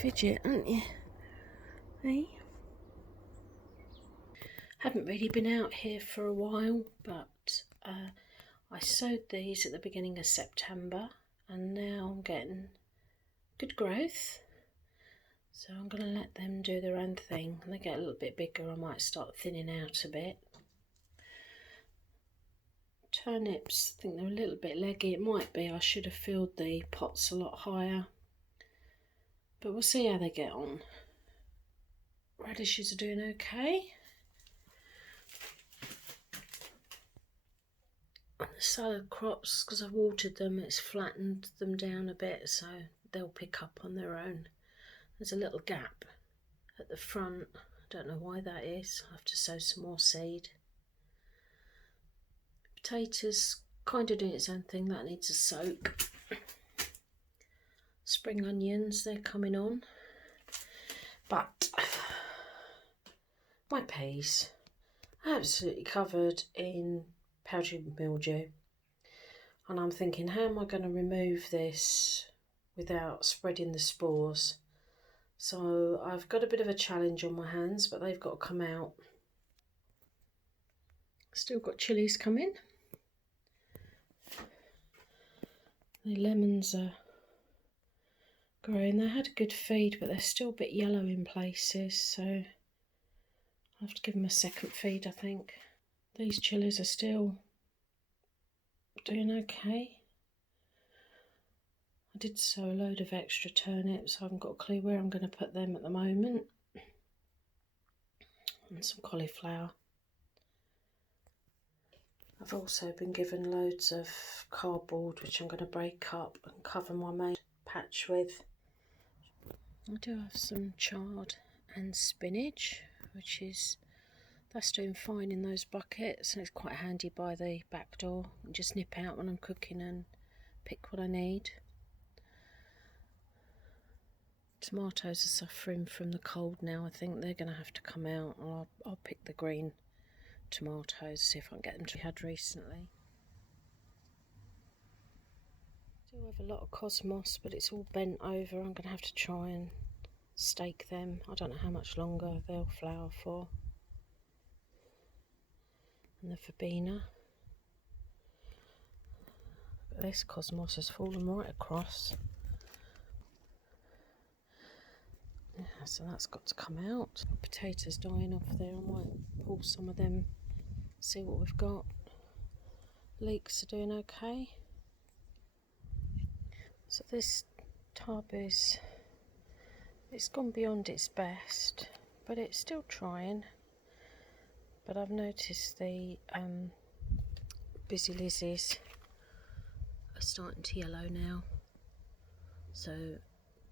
fidget, aren't you? Hey? Haven't really been out here for a while, but I sowed these at the beginning of September and now I'm getting good growth. So I'm going to let them do their own thing. When they get a little bit bigger, I might start thinning out a bit. Turnips, I think they're a little bit leggy. It might be I should have filled the pots a lot higher, but we'll see how they get on. Radishes are doing okay. And the salad crops, because I've watered them, it's flattened them down a bit, so they'll pick up on their own. There's a little gap at the front. I don't know why that is. I'll have to sow some more seed. Potatoes, kind of doing its own thing. That needs a soak. Spring onions, they're coming on. But my peas, absolutely covered in powdery mildew. And I'm thinking, how am I going to remove this without spreading the spores? So I've got a bit of a challenge on my hands, but they've got to come out. Still got chilies coming. The lemons are growing. They had a good feed, but they're still a bit yellow in places, so I'll have to give them a second feed, I think. These chilies are still doing okay. I did sow a load of extra turnips. I haven't got a clue where I'm going to put them at the moment. And some cauliflower. I've also been given loads of cardboard, which I'm going to break up and cover my main patch with. I do have some chard and spinach, that's doing fine in those buckets, and it's quite handy by the back door. I just nip out when I'm cooking and pick what I need. Tomatoes are suffering from the cold now. I think they're going to have to come out. I'll pick the green tomatoes, see if I can get them to be had recently. I do have a lot of cosmos, but it's all bent over. I'm going to have to try and stake them. I don't know how much longer they'll flower for. And the verbena. But this cosmos has fallen right across. Yeah, so that's got to come out. Potatoes dying off there. I might pull some of them, see what we've got. Leeks are doing okay. So this tub it's gone beyond its best, but it's still trying. But I've noticed the busy lizzies are starting to yellow now, so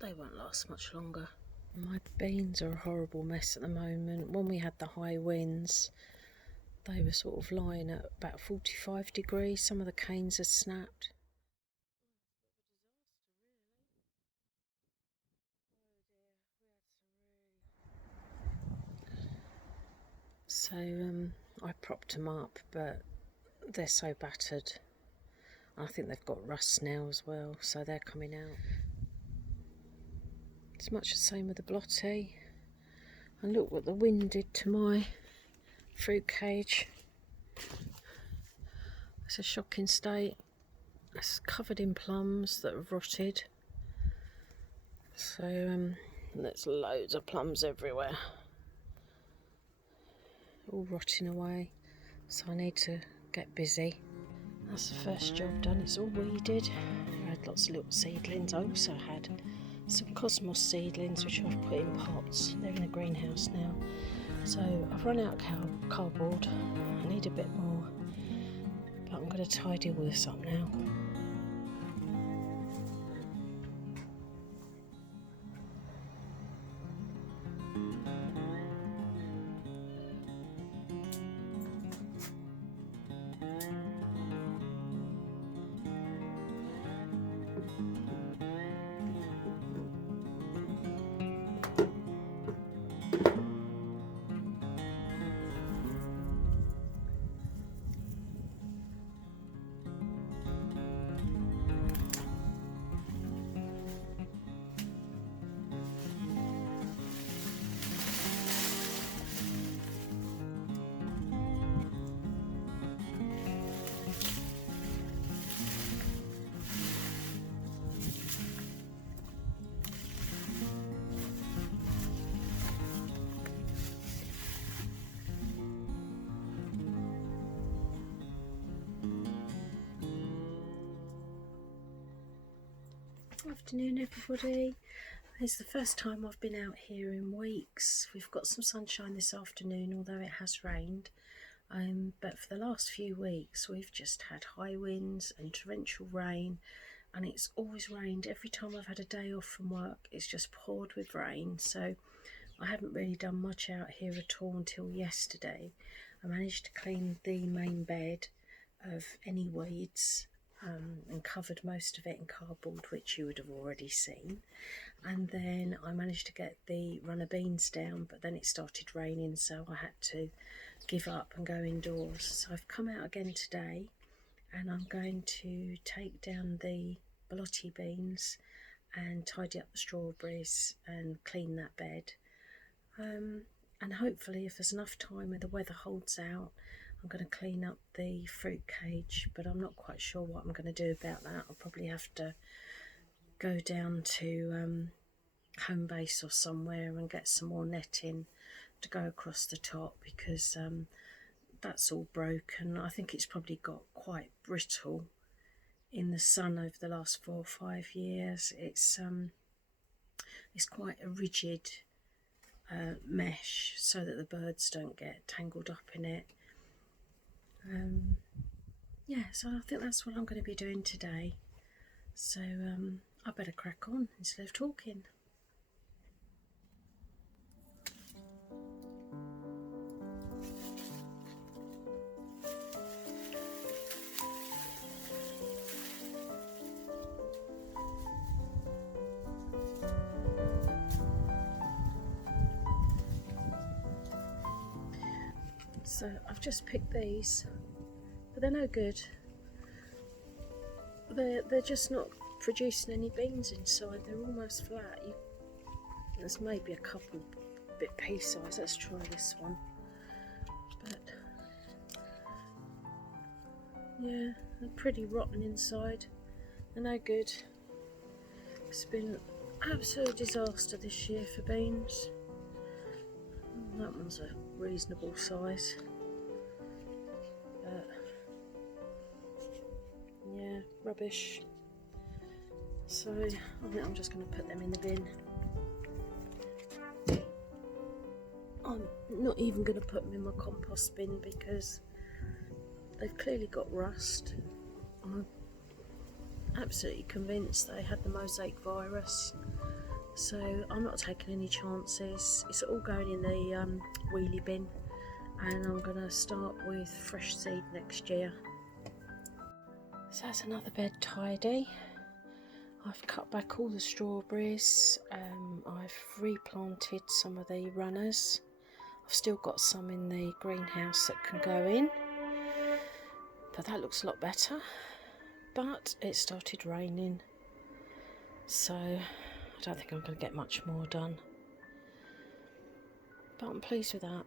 they won't last much longer. My beans are a horrible mess at the moment. When we had the high winds, they were sort of lying at about 45 degrees. Some of the canes had snapped. So I propped them up, but they're so battered. I think they've got rust now as well, so they're coming out. It's much the same with the borlotti. And look what the wind did to my fruit cage. It's a shocking state. It's covered in plums that have rotted. So there's loads of plums everywhere, all rotting away. So I need to get busy. That's the first job done. It's all weeded. I had lots of little seedlings. I also had some cosmos seedlings which I've put in pots. They're in the greenhouse now. So I've run out of cardboard. I need a bit more, but I'm going to tidy all this up now. Afternoon everybody. It's the first time I've been out here in weeks. We've got some sunshine this afternoon, although it has rained. But for the last few weeks we've just had high winds and torrential rain, and it's always rained. Every time I've had a day off from work it's just poured with rain, so I haven't really done much out here at all until yesterday. I managed to clean the main bed of any weeds and covered most of it in cardboard, which you would have already seen. And then I managed to get the runner beans down, but then it started raining, so I had to give up and go indoors. So I've come out again today, and I'm going to take down the borlotti beans and tidy up the strawberries and clean that bed. And hopefully, if there's enough time and the weather holds out, I'm going to clean up the fruit cage, but I'm not quite sure what I'm going to do about that. I'll probably have to go down to Home Base or somewhere and get some more netting to go across the top, because that's all broken. I think it's probably got quite brittle in the sun over the last 4 or 5 years. It's quite a rigid mesh so that the birds don't get tangled up in it. Yeah, so I think that's what I'm going to be doing today. So I better crack on instead of talking. So I've just picked these, but they're no good. They're just not producing any beans inside. They're almost flat. There's maybe a couple bit pea size. Let's try this one. But yeah, they're pretty rotten inside. They're no good. It's been an absolute disaster this year for beans. That one's a reasonable size. But yeah, rubbish. So I think I'm just going to put them in the bin. I'm not even going to put them in my compost bin because they've clearly got rust. I'm absolutely convinced they had the mosaic virus, so I'm not taking any chances. It's all going in the wheelie bin, and I'm going to start with fresh seed next year. So that's another bed tidy. I've cut back all the strawberries. I've replanted some of the runners. I've still got some in the greenhouse that can go in, but that looks a lot better. But it started raining, so I don't think I'm going to get much more done, but I'm pleased with that.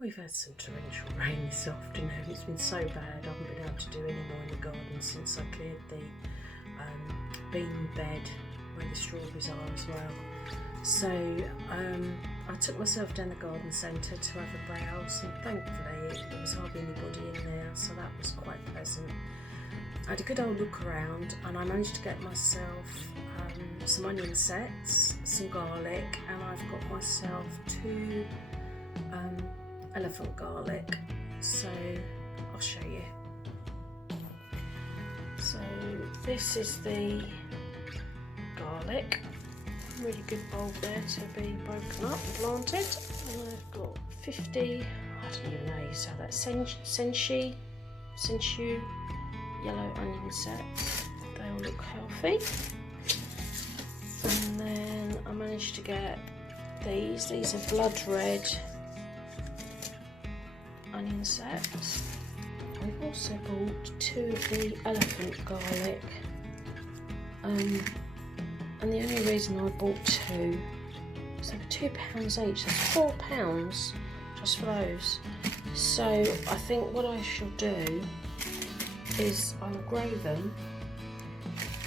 We've had some torrential rain this afternoon. It's been so bad I haven't been able to do any more in the garden since I cleared the bean bed where the strawberries are as well. So I took myself down the garden centre to have a browse, and thankfully there was hardly anybody in there, so that was quite pleasant. I had a good old look around, and I managed to get myself some onion sets, some garlic, and I've got myself 2 elephant garlic, so I'll show you. So this is the garlic, really good bulb there to be broken up and planted, and I've got 50, I don't even know how you say that, senshi yellow onion sets. They all look healthy. And then I managed to get these are blood red onion sets. I've also bought 2 of the elephant garlic, and the only reason I bought 2 is they were £2 each. That's £4 just for those. So I think what I shall do is I'll grow them,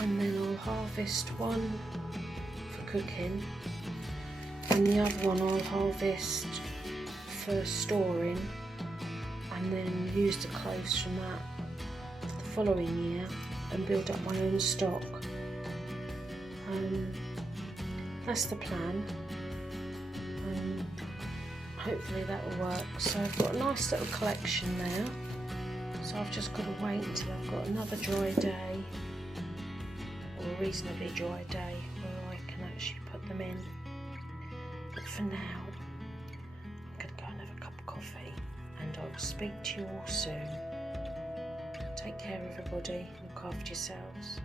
and then I'll harvest one for cooking and the other one I'll harvest for storing, and then use the clothes from that the following year and build up my own stock. That's the plan. Hopefully that will work. So I've got a nice little collection now. So I've just got to wait until I've got another dry day, or a reasonably dry day, where I can actually put them in. But for now, I'm going to go and have a cup of coffee, and I will speak to you all soon. Take care everybody, look after yourselves.